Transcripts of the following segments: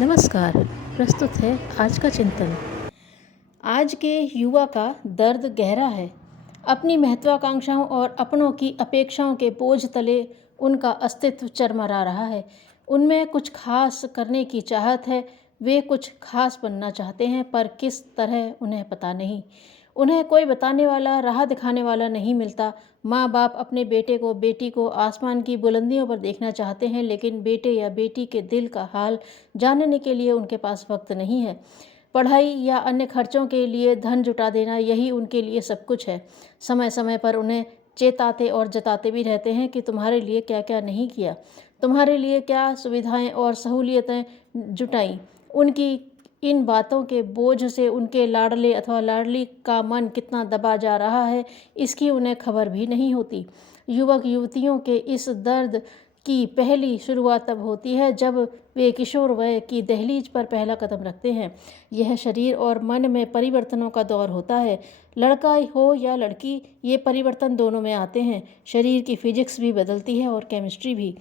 नमस्कार। प्रस्तुत है आज का चिंतन। आज के युवा का दर्द गहरा है। अपनी महत्वाकांक्षाओं और अपनों की अपेक्षाओं के बोझ तले उनका अस्तित्व चरमरा रहा है। उनमें कुछ खास करने की चाहत है। वे कुछ खास बनना चाहते हैं, पर किस तरह उन्हें पता नहीं। उन्हें कोई बताने वाला, राह दिखाने वाला नहीं मिलता। माँ बाप अपने बेटे को, बेटी को आसमान की बुलंदियों पर देखना चाहते हैं, लेकिन बेटे या बेटी के दिल का हाल जानने के लिए उनके पास वक्त नहीं है। पढ़ाई या अन्य खर्चों के लिए धन जुटा देना, यही उनके लिए सब कुछ है। समय समय पर उन्हें चेताते और जताते भी रहते हैं कि तुम्हारे लिए क्या क्या नहीं किया, तुम्हारे लिए क्या सुविधाएं और सहूलियतें जुटाई। उनकी इन बातों के बोझ से उनके लाडले अथवा लाडली का मन कितना दबा जा रहा है, इसकी उन्हें खबर भी नहीं होती। युवक युवतियों के इस दर्द की पहली शुरुआत तब होती है जब वे किशोर वय की दहलीज पर पहला कदम रखते हैं। यह शरीर और मन में परिवर्तनों का दौर होता है। लड़का हो या लड़की, ये परिवर्तन दोनों में आते हैं। शरीर की फिजिक्स भी बदलती है और केमिस्ट्री भी।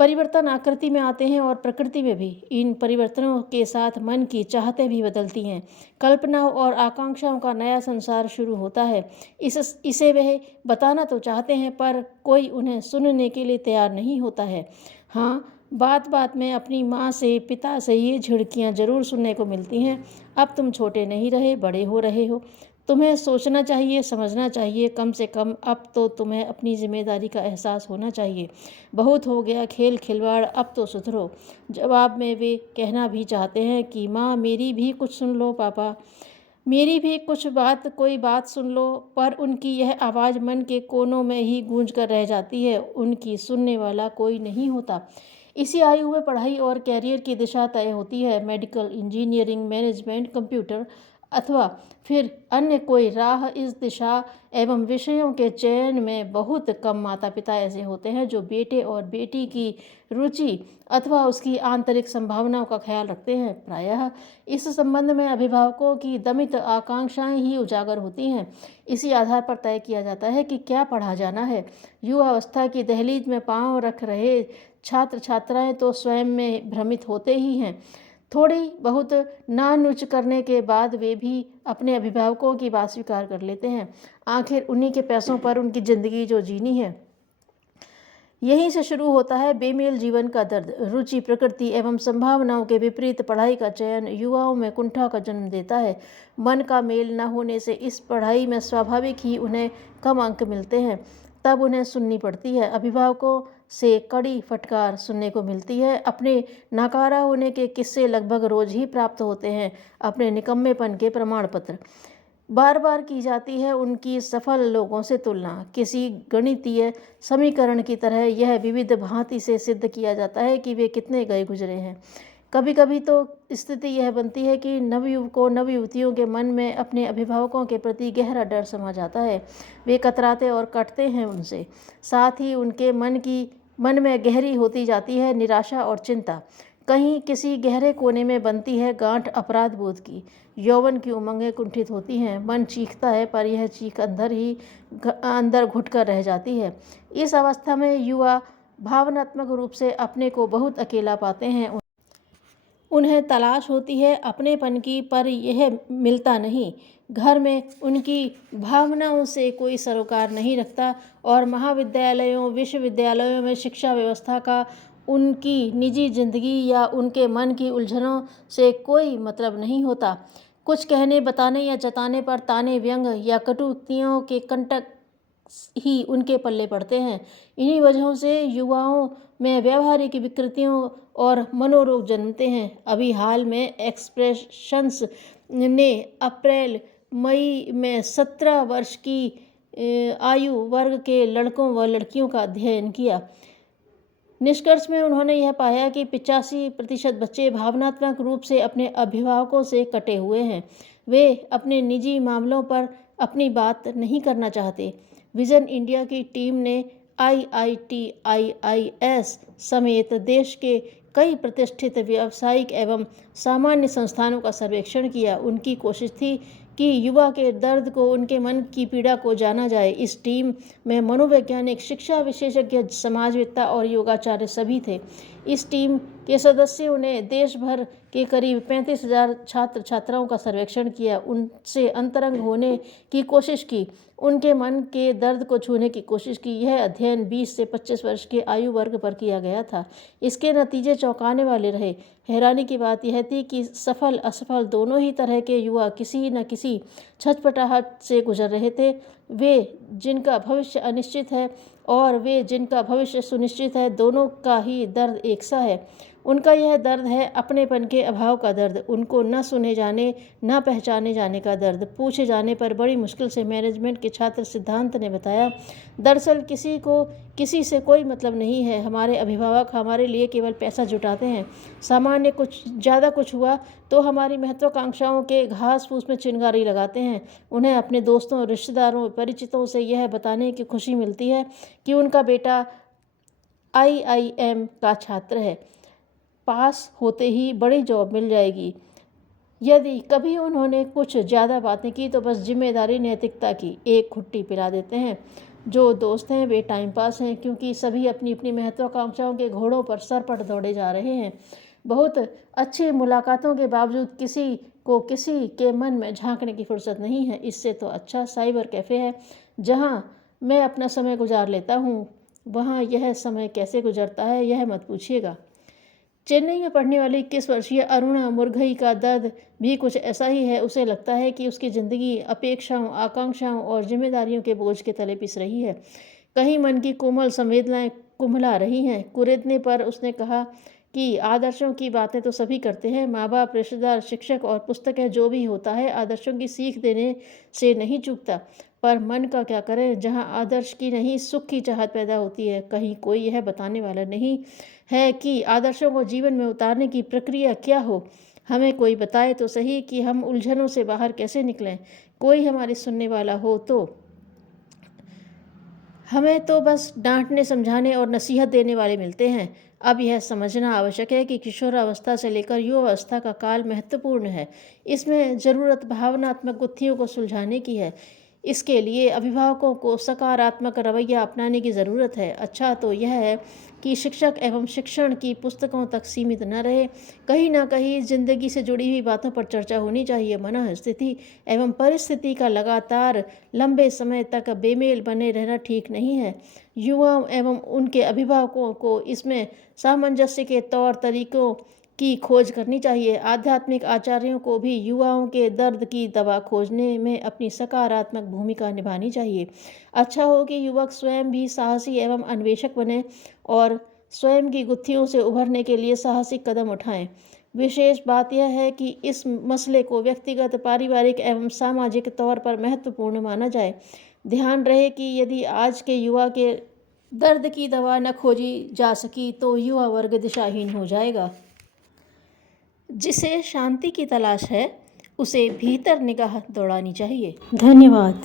परिवर्तन आकृति में आते हैं और प्रकृति में भी। इन परिवर्तनों के साथ मन की चाहतें भी बदलती हैं। कल्पनाओं और आकांक्षाओं का नया संसार शुरू होता है। इसे वह बताना तो चाहते हैं, पर कोई उन्हें सुनने के लिए तैयार नहीं होता है। हाँ, बात बात में अपनी माँ से, पिता से ये झिड़कियाँ जरूर सुनने को मिलती हैं। अब तुम छोटे नहीं रहे, बड़े हो रहे हो। तुम्हें सोचना चाहिए, समझना चाहिए। कम से कम अब तो तुम्हें अपनी जिम्मेदारी का एहसास होना चाहिए। बहुत हो गया खेल खिलवाड़, अब तो सुधरो। जवाब में वे कहना भी चाहते हैं कि माँ, मेरी भी कुछ सुन लो, पापा मेरी भी कोई बात सुन लो, पर उनकी यह आवाज़ मन के कोनों में ही गूंज कर रह जाती है। उनकी सुनने वाला कोई नहीं होता। इसी आयु में पढ़ाई और कैरियर की दिशा तय होती है। मेडिकल, इंजीनियरिंग, मैनेजमेंट, कंप्यूटर अथवा फिर अन्य कोई राह। इस दिशा एवं विषयों के चयन में बहुत कम माता पिता ऐसे होते हैं जो बेटे और बेटी की रुचि अथवा उसकी आंतरिक संभावनाओं का ख्याल रखते हैं। प्रायः इस संबंध में अभिभावकों की दमित आकांक्षाएं ही उजागर होती हैं। इसी आधार पर तय किया जाता है कि क्या पढ़ा जाना है। युवावस्था की दहलीज में पांव रख रहे छात्र छात्राएं तो स्वयं में भ्रमित होते ही हैं। थोड़ी बहुत नानुच करने के बाद वे भी अपने अभिभावकों की बात स्वीकार कर लेते हैं। आखिर उन्हीं के पैसों पर उनकी ज़िंदगी जो जीनी है। यहीं से शुरू होता है बेमेल जीवन का दर्द। रुचि, प्रकृति एवं संभावनाओं के विपरीत पढ़ाई का चयन युवाओं में कुंठा का जन्म देता है। मन का मेल न होने से इस पढ़ाई में स्वाभाविक ही उन्हें कम अंक मिलते हैं। तब उन्हें सुननी पड़ती है। अभिभावकों से कड़ी फटकार सुनने को मिलती है। अपने नाकारा होने के किस्से लगभग रोज ही प्राप्त होते हैं। अपने निकम्मेपन के प्रमाण पत्र। बार बार की जाती है उनकी सफल लोगों से तुलना। किसी गणितीय समीकरण की तरह यह विविध भांति से सिद्ध किया जाता है कि वे कितने गए गुजरे हैं। कभी कभी तो स्थिति यह बनती है कि नवयुवकों नवयुवतियों के मन में अपने अभिभावकों के प्रति गहरा डर समा जाता है। वे कतराते और कटते हैं उनसे। साथ ही उनके मन में गहरी होती जाती है निराशा और चिंता। कहीं किसी गहरे कोने में बनती है गांठ अपराध बोध की। यौवन की उमंगें कुंठित होती हैं। मन चीखता है, पर यह चीख अंदर घुट कर रह जाती है। इस अवस्था में युवा भावनात्मक रूप से अपने को बहुत अकेला पाते हैं। उन्हें तलाश होती है अपनेपन की, पर यह मिलता नहीं। घर में उनकी भावनाओं से कोई सरोकार नहीं रखता और महाविद्यालयों विश्वविद्यालयों में शिक्षा व्यवस्था का उनकी निजी जिंदगी या उनके मन की उलझनों से कोई मतलब नहीं होता। कुछ कहने, बताने या जताने पर ताने, व्यंग या कटुक्तियों के कंटक ही उनके पल्ले पड़ते हैं। इन्हीं वजहों से युवाओं में व्यावहारिक विकृतियों और मनोरोग जन्मते हैं। अभी हाल में एक्सप्रेशंस ने अप्रैल मई में 17 वर्ष की आयु वर्ग के लड़कों व लड़कियों का अध्ययन किया। निष्कर्ष में उन्होंने यह पाया कि 85% बच्चे भावनात्मक रूप से अपने अभिभावकों से कटे हुए हैं। वे अपने निजी मामलों पर अपनी बात नहीं करना चाहते। विजन इंडिया की टीम ने IIT, IIS समेत देश के कई प्रतिष्ठित व्यावसायिक एवं सामान्य संस्थानों का सर्वेक्षण किया। उनकी कोशिश थी कि युवा के दर्द को, उनके मन की पीड़ा को जाना जाए। इस टीम में मनोवैज्ञानिक, शिक्षा विशेषज्ञ, समाजवेत्ता और योगाचार्य सभी थे। इस टीम के सदस्यों ने देश भर के करीब 35,000 छात्र छात्राओं का सर्वेक्षण किया, उनसे अंतरंग होने की कोशिश की, उनके मन के दर्द को छूने की कोशिश की। यह अध्ययन 20 से 25 वर्ष के आयु वर्ग पर किया गया था। इसके नतीजे चौंकाने वाले रहे। हैरानी की बात यह थी कि सफल असफल दोनों ही तरह के युवा किसी न किसी छटपटाहट से गुजर रहे थे। वे जिनका भविष्य अनिश्चित है और वे जिनका भविष्य सुनिश्चित है, दोनों का ही दर्द एक सा है। उनका यह दर्द है अपनेपन के अभाव का दर्द, उनको न सुने जाने न पहचाने जाने का दर्द। पूछे जाने पर बड़ी मुश्किल से मैनेजमेंट के छात्र सिद्धांत ने बताया, दरअसल किसी को किसी से कोई मतलब नहीं है। हमारे अभिभावक हमारे लिए केवल पैसा जुटाते हैं। सामान्य कुछ ज़्यादा कुछ हुआ तो हमारी महत्वाकांक्षाओं के घास फूस में चिंगारी लगाते हैं। उन्हें अपने दोस्तों, रिश्तेदारों, परिचितों से यह बताने की खुशी मिलती है कि उनका बेटा IIM का छात्र है, पास होते ही बड़ी जॉब मिल जाएगी। यदि कभी उन्होंने कुछ ज़्यादा बातें की तो बस जिम्मेदारी नैतिकता की एक घुट्टी पिला देते हैं। जो दोस्त हैं वे टाइम पास हैं, क्योंकि सभी अपनी अपनी महत्वाकांक्षाओं के घोड़ों पर सरपट दौड़े जा रहे हैं। बहुत अच्छी मुलाकातों के बावजूद किसी को किसी के मन में झांकने की फुर्सत नहीं है। इससे तो अच्छा साइबर कैफ़े है जहां मैं अपना समय गुजार लेता हूं। वहां यह समय कैसे गुजरता है यह मत पूछिएगा। चेन्नई में पढ़ने वाली 21 वर्षीय अरुणा मुरुगई का दर्द भी कुछ ऐसा ही है। उसे लगता है कि उसकी ज़िंदगी अपेक्षाओं, आकांक्षाओं और जिम्मेदारियों के बोझ के तले पिस रही है। कहीं मन की कोमल संवेदनाएं कुम्हला रही हैं। कुरेदने पर उसने कहा कि आदर्शों की बातें तो सभी करते हैं, माँ बाप, रिश्तेदार, शिक्षक और पुस्तकें, जो भी होता है आदर्शों की सीख देने से नहीं चूकता। पर मन का क्या करें, जहाँ आदर्श की नहीं सुख की चाहत पैदा होती है। कहीं कोई यह बताने वाला नहीं है कि आदर्शों को जीवन में उतारने की प्रक्रिया क्या हो। हमें कोई बताए तो सही कि हम उलझनों से बाहर कैसे निकलें। कोई हमारी सुनने वाला हो तो। हमें तो बस डांटने, समझाने और नसीहत देने वाले मिलते हैं। अब यह समझना आवश्यक है कि किशोरावस्था से लेकर युवावस्था का काल महत्वपूर्ण है। इसमें ज़रूरत भावनात्मक गुत्थियों को सुलझाने की है। इसके लिए अभिभावकों को सकारात्मक रवैया अपनाने की ज़रूरत है। अच्छा तो यह है कि शिक्षक एवं शिक्षण की पुस्तकों तक सीमित न रहे। कहीं ना कहीं ज़िंदगी से जुड़ी हुई बातों पर चर्चा होनी चाहिए। मन स्थिति एवं परिस्थिति का लगातार लंबे समय तक बेमेल बने रहना ठीक नहीं है। युवाओं एवं उनके अभिभावकों को इसमें सामंजस्य के तौर तरीकों की खोज करनी चाहिए। आध्यात्मिक आचार्यों को भी युवाओं के दर्द की दवा खोजने में अपनी सकारात्मक भूमिका निभानी चाहिए। अच्छा हो कि युवक स्वयं भी साहसी एवं अन्वेषक बने और स्वयं की गुत्थियों से उभरने के लिए साहसिक कदम उठाएं। विशेष बात यह है कि इस मसले को व्यक्तिगत, पारिवारिक एवं सामाजिक तौर पर महत्वपूर्ण माना जाए। ध्यान रहे कि यदि आज के युवा के दर्द की दवा न खोजी जा सकी तो युवा वर्ग दिशाहीन हो जाएगा। जिसे शांति की तलाश है उसे भीतर निगाह दौड़ानी चाहिए। धन्यवाद।